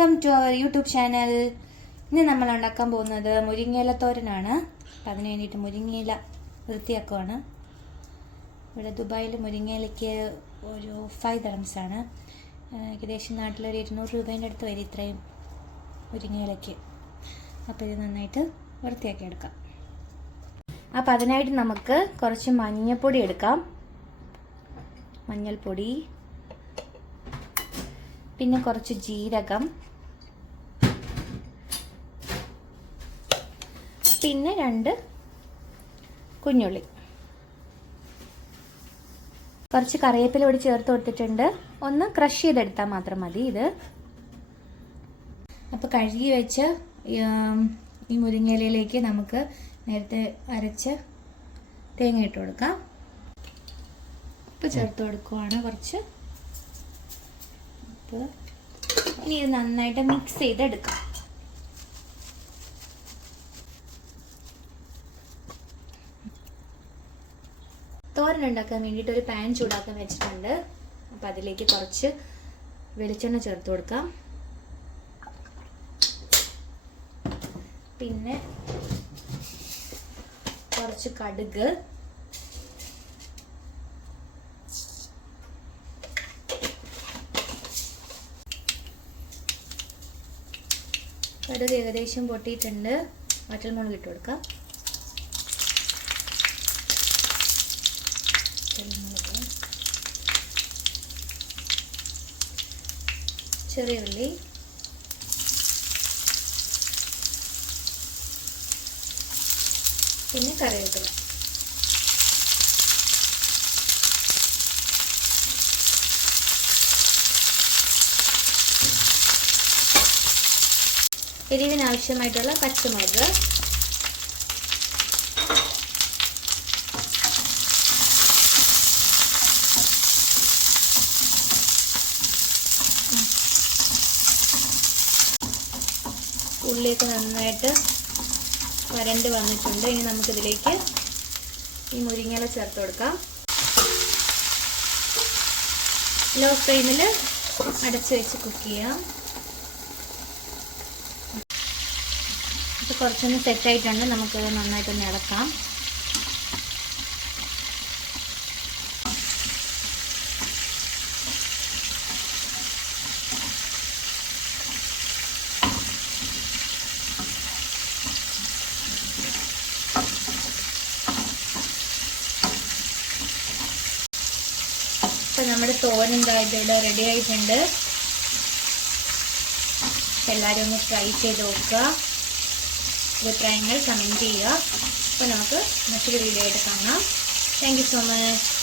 Welcome to our YouTube channel. ഇന്ന് നമ്മൾ ഉണ്ടാക്കാൻ പോകുന്നത് മുരിങ്ങയില തോരനാണ്. അപ്പം അതിന് വേണ്ടിയിട്ട് മുരിങ്ങയില വൃത്തിയാക്കുവാണ്. ഇവിടെ ദുബായിൽ മുരിങ്ങയിലയ്ക്ക് ഒരു 5 dirhams ആണ്. ഏകദേശം നാട്ടിലൊരു 200 രൂപേൻ്റെ അടുത്ത് വരും ഇത്രയും മുരിങ്ങയിലയ്ക്ക്. അപ്പോൾ ഇത് നന്നായിട്ട് വൃത്തിയാക്കി എടുക്കാം. അപ്പോൾ അതിനായിട്ട് നമുക്ക് കുറച്ച് മഞ്ഞൾപ്പൊടി എടുക്കാം. മഞ്ഞൾപ്പൊടി, പിന്നെ കുറച്ച് ജീരകം, പിന്നെ 2 കുഞ്ഞുള്ളി, കുറച്ച് കറിവേപ്പില കൂടി ചേർത്ത് കൊടുത്തിട്ടുണ്ട്. ഒന്ന് ക്രഷ് ചെയ്തെടുത്താൽ മാത്രം മതി ഇത്. അപ്പോൾ കഴുകി വെച്ച ഈ മുരിങ്ങയിലയിലേക്ക് നമുക്ക് നേരത്തെ അരച്ച് തേങ്ങ ഇട്ട് കൊടുക്കാം. ഉപ്പ് ചേർത്ത് കൊടുക്കുവാണ് കുറച്ച്. ഇനി ഇത് നന്നായിട്ട് മിക്സ് ചെയ്തെടുക്കാം. തോരൻ ഉണ്ടാക്കാൻ വേണ്ടിയിട്ട് ഒരു പാൻ ചൂടാക്കാൻ വെച്ചിട്ടുണ്ട്. അപ്പം അതിലേക്ക് കുറച്ച് വെളിച്ചെണ്ണ ചേർത്ത് കൊടുക്കാം. പിന്നെ കുറച്ച് കടുക്, കടുക് ഏകദേശം പൊട്ടിയിട്ടുണ്ട്. വറ്റൽമുളക് ഇട്ട് കൊടുക്കാം. ചെറിയ ഉള്ളി, പിന്നെ കറിവേപ്പില. എരിവിന് ആവശ്യമായിട്ടുള്ള പച്ചമുളക്, ഉള്ളിയൊക്കെ നന്നായിട്ട് വരണ്ട് വന്നിട്ടുണ്ട്. ഇനി നമുക്കിതിലേക്ക് ഈ മുരിങ്ങയില ചേർത്ത് കൊടുക്കാം. ലോ ഫ്ലെയിമിൽ അടച്ച് വെച്ച് കുക്ക് ചെയ്യാം. ഇപ്പോൾ കുറച്ചൊന്ന് സെറ്റായിട്ടുണ്ട്. നമുക്കത് നന്നായിട്ടൊന്ന് ഇളക്കാം. അപ്പോൾ നമ്മുടെ തോരൻ ഇവിടെ റെഡി ആയിട്ടുണ്ട്. എല്ലാവരും ഒന്ന് ട്രൈ ചെയ്ത് നോക്കുക. അഭിപ്രായങ്ങൾ കമൻറ്റ് ചെയ്യുക. അപ്പോൾ നമുക്ക് മറ്റൊരു വീഡിയോ ആയിട്ട് കാണാം. Thank you so much.